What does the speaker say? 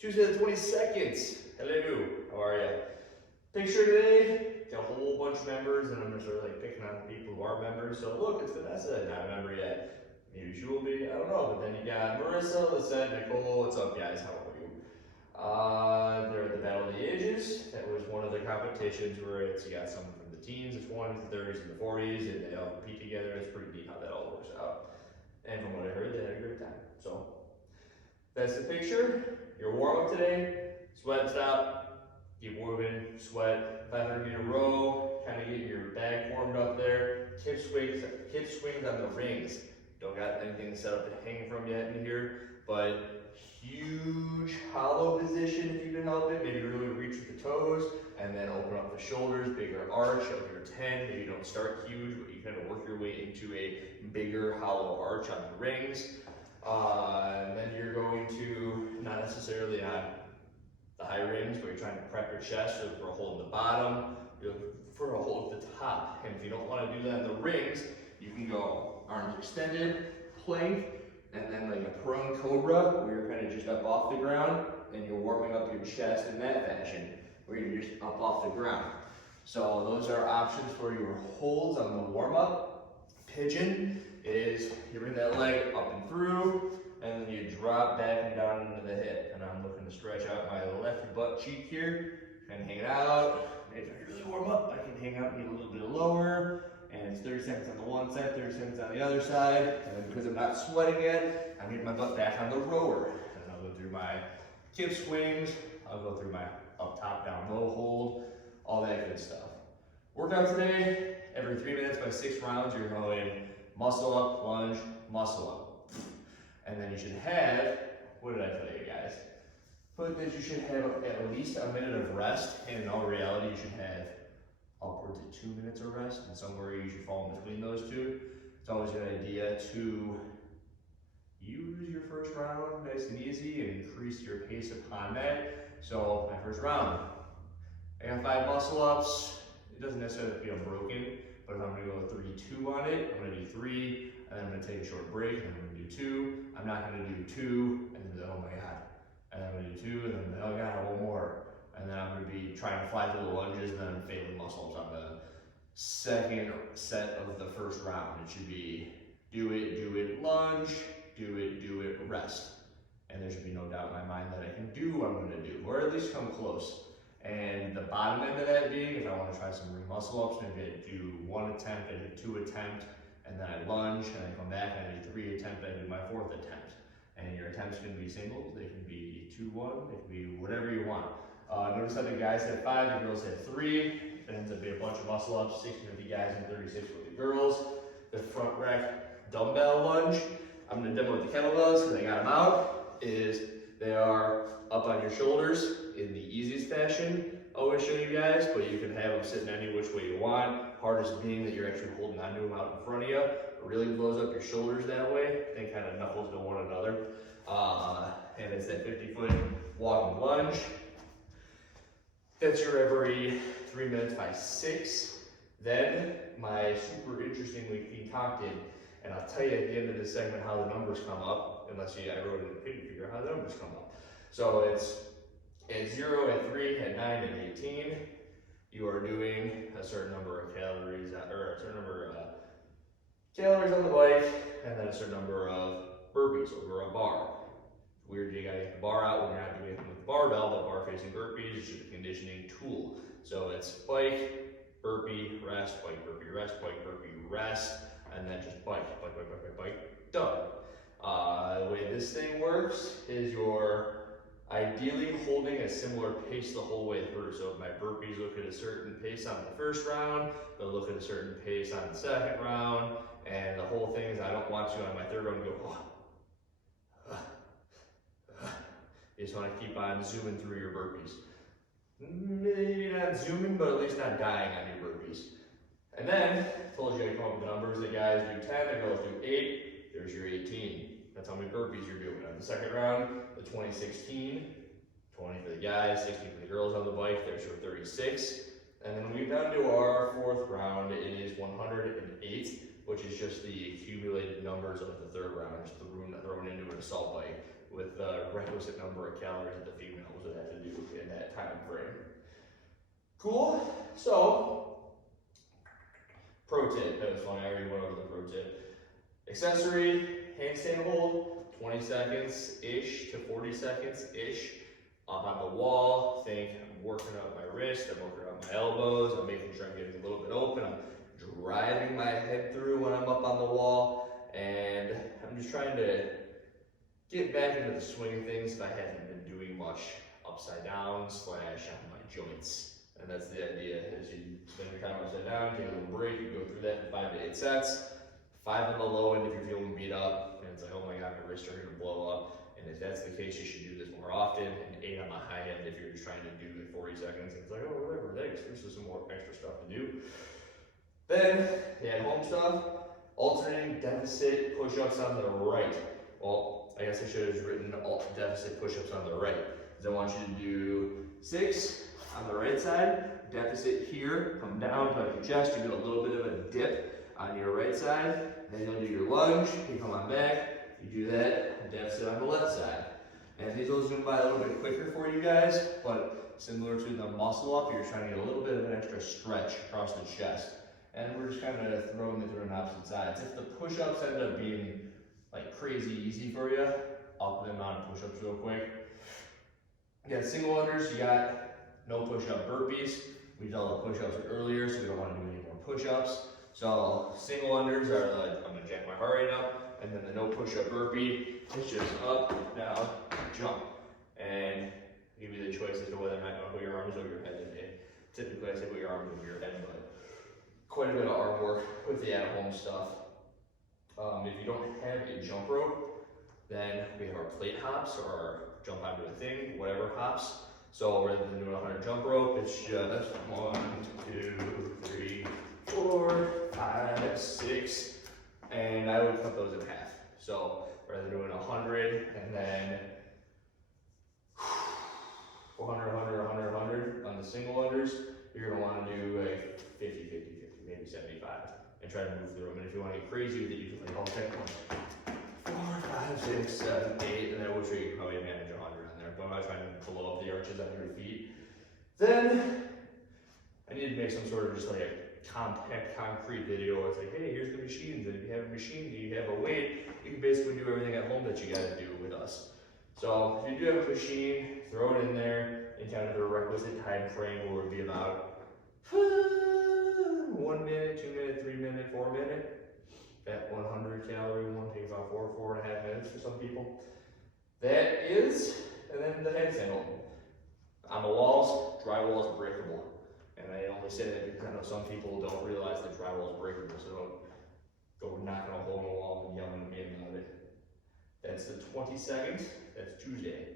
Tuesday the 22nd. Hello, how are you? Picture today, got a whole bunch of members, and I'm just sort of like picking on the people who are members. So look, it's Vanessa, not a member yet. Maybe she will be, I don't know. But then you got Marissa, lissette, Nicole. What's up, guys? How are you? They're at the Battle of the Ages. That was one of the competitions where you got some from the teens, the 20s, the 30s, and the 40s, and they all compete together. It's pretty neat how that all works out. And from what I heard, they had a great time. So that's the picture. Your warm up today, sweat stop, keep moving, sweat, 500 meter row, kind of get your back warmed up there. Hip swings on the rings. Don't got anything set up to hang from yet in here, but huge hollow position if you can help it. Maybe really reach with the toes and then open up the shoulders, bigger arch of your 10. Maybe you don't start huge, but you kind of work your way into a bigger hollow arch on the rings. And then you're going to, not necessarily on the high rings, but you're trying to prep your chest for a hold at the bottom, for a hold at the top. And if you don't want to do that in the rings, you can go arms extended, plank, and then like a prone cobra, where you're kind of just up off the ground, and you're warming up your chest in that fashion, where you're just up off the ground. So those are options for your holds on the warm-up. Pigeon is you bring that leg up and through, and then you drop back and down into the hip. And I'm looking to stretch out my left butt cheek here, and hang it out. If I really warm up, I can hang out and get a little bit lower. And it's 30 seconds on the one side, 30 seconds on the other side. And then because I'm not sweating yet, I'm getting my butt back on the rower. And I'll go through my hip swings, I'll go through my up, top, down, low hold, all that good stuff. Workout today, every 3 minutes by 6 rounds, you're going muscle up, lunge, muscle up. And then you should have, what did I tell you guys? But that you should have at least a minute of rest, and in all reality, you should have upwards of 2 minutes of rest, and somewhere you should fall in between those two. It's always a good idea to use your first round nice and easy and increase your pace upon that. So my first round, I got 5 muscle ups. It doesn't necessarily have to be unbroken, but if I'm gonna go 3-2 on it, I'm gonna do 3, and then I'm gonna take a short break, and I'm gonna do 2. I'm not gonna do 2, and then, oh my God. And then I'm gonna do 2, and then, oh God, one more. And then I'm gonna be trying to fly through the lunges, and then I'm failing muscle ups on the second set of the first round. It should be do it, lunge, do it, rest. And there should be no doubt in my mind that I can do what I'm gonna do, or at least come close. And the bottom end of that being, if I want to try some ring muscle ups, maybe I do 1 attempt, I do 2 attempt, and then I lunge, and I come back, and I do 3 attempt, I do my 4th attempt. And your attempts can be singles, they can be 2-1, they can be whatever you want. Notice that the guys had 5, the girls had 3. It ends up being a bunch of muscle ups, 60 for the guys and 36 for the girls. The front rack dumbbell lunge, I'm going to demo with the kettlebells because I got them out, is they are up on your shoulders in the easiest fashion. I always show you guys, but you can have them sitting any which way you want. Hardest being that you're actually holding onto them out in front of you. It really blows up your shoulders that way. They kind of knuckles to one another. And it's that 50-foot walking lunge. That's your every 3 minutes by 6. Then my super interestingly concocted, and I'll tell you at the end of this segment how the numbers come up, unless I wrote it in the pin to figure out how the numbers come up. So it's at 0, at 3, at 9, and 18. You are doing a certain number of calories, or a certain number of calories on the bike, and then a certain number of burpees over a bar. Weird, you gotta get the bar out when you're not doing anything with the barbell, but bar facing burpees is just a conditioning tool. So it's bike, burpee, rest, bike, burpee, rest, and then just bike, done. The way this thing works is you're ideally holding a similar pace the whole way through. So if my burpees look at a certain pace on the first round, they'll look at a certain pace on the second round, and the whole thing is I don't want you on my third round to go, You just want to keep on zooming through your burpees. Maybe not zooming, but at least not dying on your burpees. And then, I told you I'd come up with the numbers. The guys do 10, the girls do 8. There's your 18. That's how many burpees you're doing. On the second round, the 20-16. 20 for the guys, 16 for the girls on the bike. There's your 36. And then we down to our 4th round. It is 108, which is just the accumulated numbers of the 3rd round, just thrown into an assault bike. with the requisite number of calories that the females would have to do in that time frame. Cool. So, pro tip. That was funny. I already went over the pro tip. Accessory handstand hold, 20 seconds-ish to 40 seconds-ish. Up on the wall, think I'm working up my wrist, I'm working up my elbows, I'm making sure I'm getting a little bit open, I'm driving my head through when I'm up on the wall, and I'm just trying to get back into the swing of things if I haven't been doing much upside down / on my joints. And that's the idea, is you spend your time upside down, take a little break, you go through that in 5 to 8 sets. 5 on the low end if you're feeling beat up, and it's like, oh my god, my wrists are gonna blow up. And if that's the case, you should do this more often. And 8 on the high end if you're just trying to do like 40 seconds. And it's like, oh, whatever, thanks. There's just some more extra stuff to do. Then, the at-home stuff, alternating deficit push-ups on the right. Well, I guess I should have just written deficit push-ups on the right. Because I want you to do 6 on the right side, deficit here, come down, touch your chest, you do a little bit of a dip on your right side, then you'll do your lunge, you come on back, you do that, deficit on the left side. And these will zoom by a little bit quicker for you guys, but similar to the muscle up, you're trying to get a little bit of an extra stretch across the chest. And we're just kind of throwing it through on opposite sides. If the push-ups end up being like crazy easy for you, up the amount of push-ups real quick. You got single unders, you got no push-up burpees. We did all the push-ups earlier, so we don't want to do any more push-ups. So single unders are like, I'm gonna jack my heart rate up, and then the no push-up burpee is just up, down, jump. And give you the choice as to whether or not you want to put your arms over your head today. Typically I say put your arms over your head, but quite a bit of arm work with the at-home stuff. If you don't have a jump rope, then we have our plate hops or our jump onto a thing, whatever hops. So rather than doing a 100 jump rope, it's just 1, 2, 3, 4, 5, 6, and I would cut those in half. So rather than doing 100 and then 100, 100, 100, 100 on the single unders, you're gonna want to do a 50, 50, 50, maybe 75, and try to move through them. And if you want to get crazy with it, you can like, okay, 1, 4, 5, 6, 7, 8, and then we'll show you how you manage 100 on there. But I'm not trying to blow up the arches on your feet. Then I need to make some sort of just like a compact concrete video. It's like, hey, here's the machines, and if you have a machine, you have a weight, you can basically do everything at home that you got to do with us. So if you do have a machine, throw it in there in kind of the requisite time frame, where it would be about 1 minute, 2 minute, 3 minute, 4 minute. That 100 calorie one takes about 4.5 minutes for some people. That is, and then the handstand hold. On the walls, drywall is breakable. And I only say that because I know some people don't realize that drywall is breakable, so don't go knocking a hole in the wall and yelling at me about it. That's the 22nd, that's Tuesday.